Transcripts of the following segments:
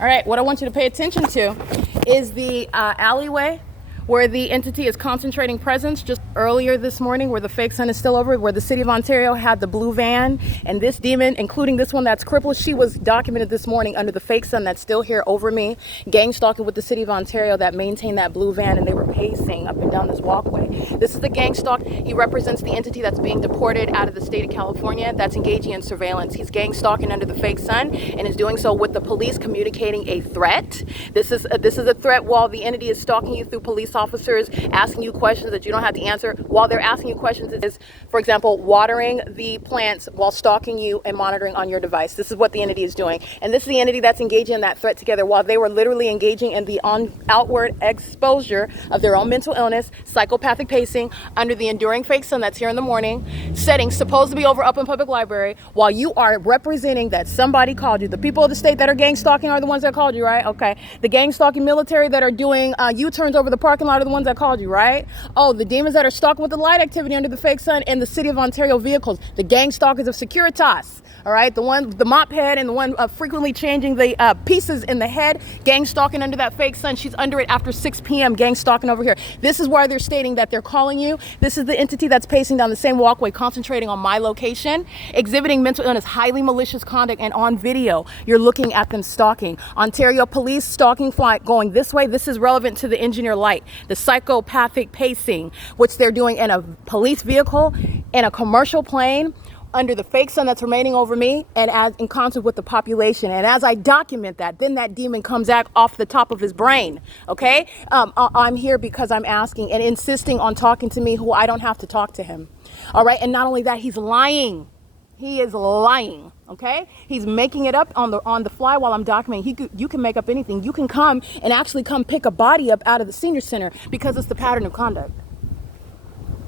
All right, what I want you to pay attention to is the alleyway where the entity is concentrating presence. Just earlier this morning, where the fake sun is still over, where the city of Ontario had the blue van, and this demon, including this one that's crippled, she was documented this morning under the fake sun that's still here over me, gang stalking with the city of Ontario that maintained that blue van, and they were pacing up and down this walkway. This is the gang stalk. He represents the entity that's being deported out of the state of California that's engaging in surveillance. He's gang stalking under the fake sun and is doing so with the police communicating a threat. This is a threat while the entity is stalking you through police officers, asking you questions that you don't have to answer. While they're asking you questions, it is, for example, watering the plants while stalking you and monitoring on your device. This is what the entity is doing. And this is the entity that's engaging in that threat together while they were literally engaging in the outward exposure of their own mental illness, psychopathic pacing, under the enduring fake sun that's here in the morning, setting supposed to be over up in public library, while you are representing that somebody called you. The people of the state that are gang stalking are the ones that called you, right? Okay. The gang stalking military that are doing U-turns over the parking lot are the ones that called you, right? Oh, the demons that are stalking with the light activity under the fake sun and the city of Ontario vehicles, the gang stalkers of Securitas, all right? The one, the mop head and the one frequently changing the pieces in the head, gang stalking under that fake sun. She's under it after 6 p.m., gang stalking over here. This is why they're stating that they're calling you. This is the entity that's pacing down the same walkway, concentrating on my location, exhibiting mental illness, highly malicious conduct, and on video, you're looking at them stalking. Ontario police stalking flight going this way. This is relevant to the engineer light, the psychopathic pacing, which they're doing in a police vehicle, in a commercial plane, under the fake sun that's remaining over me, and as in concert with the population. And as I document that, then that demon comes out off the top of his brain. Okay, I'm here because I'm asking and insisting on talking to me, who I don't have to talk to him. All right, and not only that, he's lying. He is lying. Okay, he's making it up on the fly while I'm documenting. You can make up anything. You can come and actually come pick a body up out of the senior center because it's the pattern of conduct.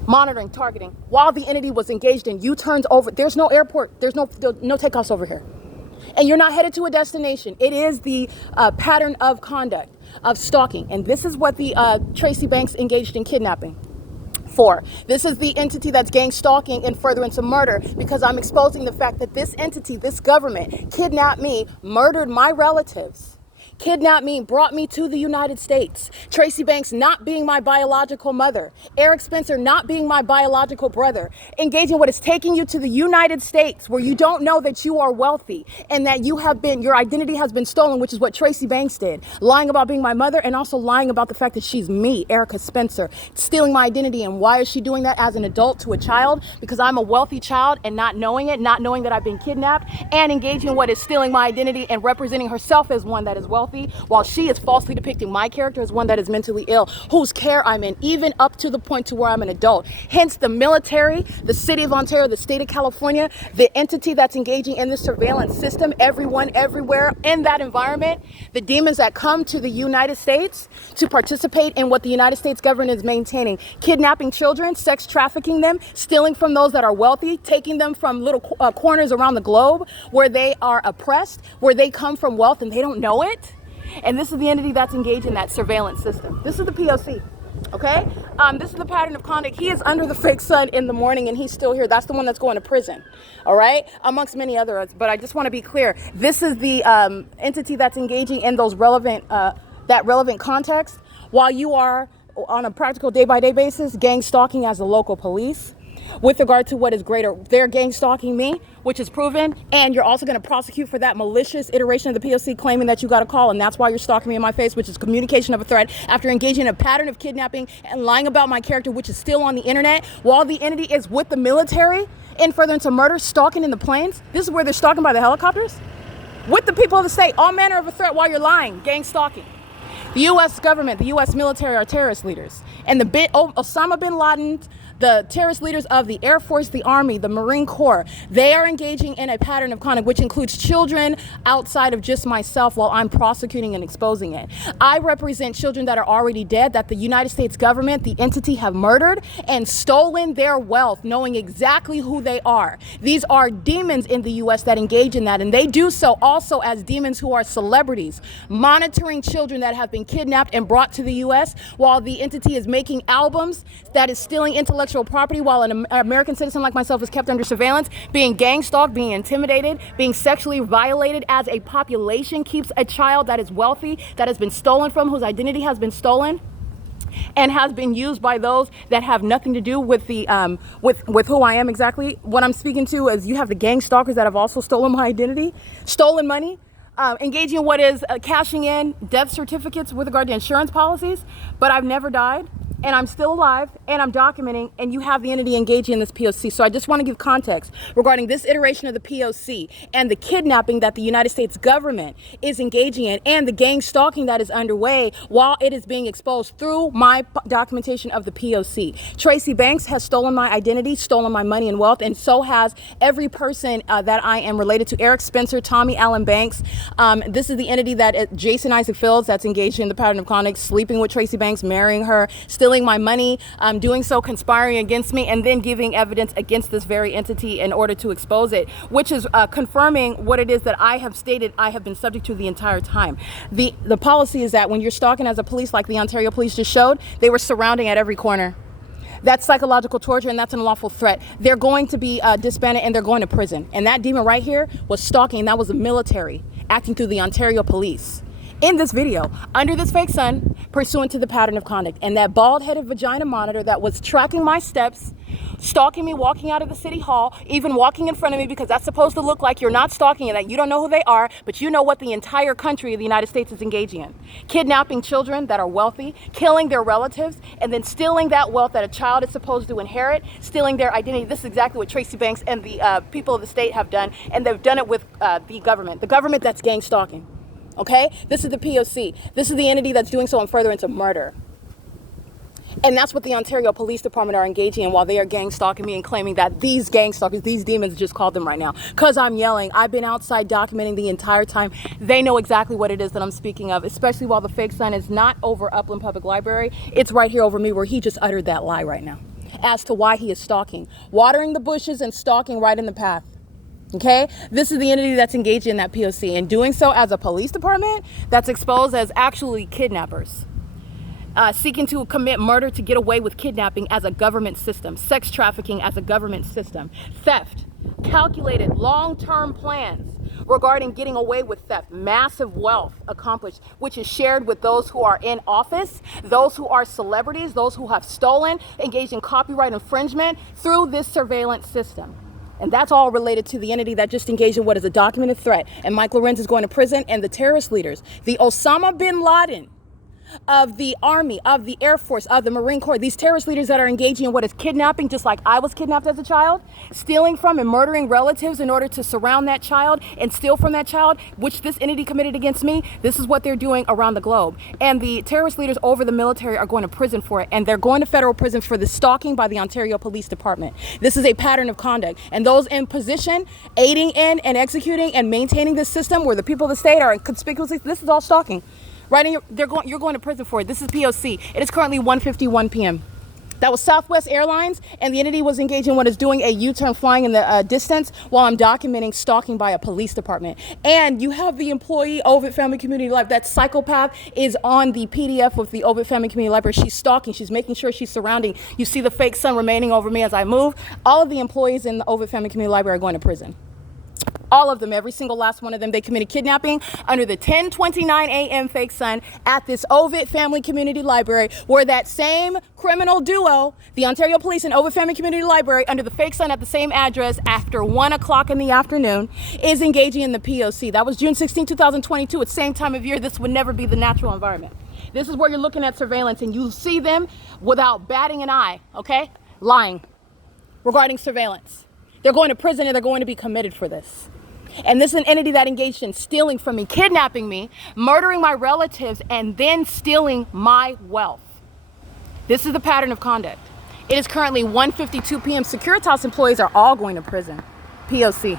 Monitoring, targeting, while the entity was engaged in U-turns over. There's no airport. There's no takeoffs over here. And you're not headed to a destination. It is the pattern of conduct, of stalking. And this is what the Tracy Banks engaged in kidnapping for. This is the entity that's gang stalking in furtherance of murder, because I'm exposing the fact that this entity, this government, kidnapped me, murdered my relatives, kidnapped me, brought me to the United States. Tracy Banks not being my biological mother. Eric Spencer not being my biological brother. Engaging what is taking you to the United States, where you don't know that you are wealthy and that you have been, your identity has been stolen, which is what Tracy Banks did. Lying about being my mother and also lying about the fact that she's me, Erica Spencer, stealing my identity. And why is she doing that as an adult to a child? Because I'm a wealthy child and not knowing it, not knowing that I've been kidnapped, and engaging in what is stealing my identity and representing herself as one that is wealthy, while she is falsely depicting my character as one that is mentally ill, whose care I'm in, even up to the point to where I'm an adult. Hence the military, the city of Ontario, the state of California, the entity that's engaging in the surveillance system, everyone, everywhere in that environment, the demons that come to the United States to participate in what the United States government is maintaining, kidnapping children, sex trafficking them, stealing from those that are wealthy, taking them from little corners around the globe where they are oppressed, where they come from wealth and they don't know it. And this is the entity that's engaged in that surveillance system. This is the P.O.C. Okay? This is the pattern of conduct. He is under the fake sun in the morning and he's still here. That's the one that's going to prison. All right? Amongst many others. But I just want to be clear. This is the entity that's engaging in those relevant, that relevant context, while you are on a practical day-by-day basis gang stalking as a local police. With regard to what is greater, they're gang stalking me, which is proven, and you're also going to prosecute for that malicious iteration of the P.O.C. claiming that you got a call, and that's why you're stalking me in my face, which is communication of a threat after engaging in a pattern of kidnapping and lying about my character, which is still on the internet, while the entity is with the military in furtherance of murder, stalking in the planes. This is where they're stalking by the helicopters with the people of the state, all manner of a threat while you're lying, gang stalking. The U.S. government, the U.S. military are terrorist leaders, and Osama bin Laden, the terrorist leaders of the Air Force, the Army, the Marine Corps, they are engaging in a pattern of conduct which includes children outside of just myself while I'm prosecuting and exposing it. I represent children that are already dead, that the United States government, the entity, have murdered and stolen their wealth, knowing exactly who they are. These are demons in the U.S. that engage in that, and they do so also as demons who are celebrities, monitoring children that have been kidnapped and brought to the U.S. while the entity is making albums that is stealing intellectual natural property while an American citizen like myself is kept under surveillance, being gang stalked, being intimidated, being sexually violated as a population keeps a child that is wealthy, that has been stolen from, whose identity has been stolen and has been used by those that have nothing to do with the with who I am exactly. What I'm speaking to is you have the gang stalkers that have also stolen my identity, stolen money, engaging in what is cashing in death certificates with regard to insurance policies, but I've never died. And I'm still alive, and I'm documenting, and you have the entity engaging in this POC. So I just want to give context regarding this iteration of the POC and the kidnapping that the United States government is engaging in and the gang stalking that is underway while it is being exposed through my documentation of the POC. Tracy Banks has stolen my identity, stolen my money and wealth, and so has every person that I am related to. Eric Spencer, Tommy Allen Banks. This is the entity that Jason Isaac Fields that's engaged in the pattern of conduct, sleeping with Tracy Banks, marrying her, stealing my money, doing so, conspiring against me, and then giving evidence against this very entity in order to expose it, which is confirming what it is that I have stated I have been subject to the entire time. The policy is that when you're stalking as a police, like the Ontario police just showed, they were surrounding at every corner. That's psychological torture, and that's an unlawful threat. They're going to be disbanded, and they're going to prison. And that demon right here was stalking, and that was the military acting through the Ontario police. In this video, under this fake sun, pursuant to the pattern of conduct, and that bald-headed vagina monitor that was tracking my steps, stalking me, walking out of the city hall, even walking in front of me, because that's supposed to look like you're not stalking and that you don't know who they are, but you know what the entire country of the United States is engaging in. Kidnapping children that are wealthy, killing their relatives, and then stealing that wealth that a child is supposed to inherit, stealing their identity. This is exactly what Tracy Banks and the people of the state have done, and they've done it with the government that's gang stalking. Okay, this is the POC. This is the entity that's doing so in furtherance of murder. And that's what the Ontario Police Department are engaging in while they are gang stalking me and claiming that these gang stalkers, these demons, just called them right now. Because I'm yelling. I've been outside documenting the entire time. They know exactly what it is that I'm speaking of, especially while the fake sun is not over Upland Public Library. It's right here over me where he just uttered that lie right now as to why he is stalking. Watering the bushes and stalking right in the path. Okay, this is the entity that's engaged in that POC and doing so as a police department that's exposed as actually kidnappers, seeking to commit murder to get away with kidnapping as a government system, sex trafficking as a government system, theft, calculated long-term plans regarding getting away with theft, massive wealth accomplished, which is shared with those who are in office, those who are celebrities, those who have stolen, engaged in copyright infringement through this surveillance system. And that's all related to the entity that just engaged in what is a documented threat. And Mike Lorenz is going to prison, and the terrorist leaders, the Osama bin Laden of the Army, of the Air Force, of the Marine Corps, these terrorist leaders that are engaging in what is kidnapping, just like I was kidnapped as a child, stealing from and murdering relatives in order to surround that child and steal from that child, which this entity committed against me. This is what they're doing around the globe. And the terrorist leaders over the military are going to prison for it, and they're going to federal prison for the stalking by the Ontario Police Department. This is a pattern of conduct, and those in position, aiding in and executing and maintaining this system where the people of the state are conspicuously, this is all stalking. Right in you're going to prison for it. This is POC. It is currently 1:51 p.m. That was Southwest Airlines, and the entity was engaged in what is doing a U-turn flying in the distance while I'm documenting stalking by a police department. And you have the employee, OVITT Family Community Library. That psychopath is on the PDF of the OVITT Family Community Library. She's stalking. She's making sure she's surrounding. You see the fake sun remaining over me as I move. All of the employees in the OVITT Family Community Library are going to prison. All of them, every single last one of them, they committed kidnapping under the 10:29 a.m. fake sun at this OVITT Family Community Library, where that same criminal duo, the Ontario Police and OVITT Family Community Library, under the fake sun at the same address after 1 o'clock in the afternoon, is engaging in the POC. That was June 16, 2022. At the same time of year, this would never be the natural environment. This is where you're looking at surveillance, and you see them without batting an eye, okay? Lying regarding surveillance. They're going to prison, and they're going to be committed for this. And this is an entity that engaged in stealing from me, kidnapping me, murdering my relatives, and then stealing my wealth. This is the pattern of conduct. It is currently 1:52 p.m. Securitas employees are all going to prison. POC.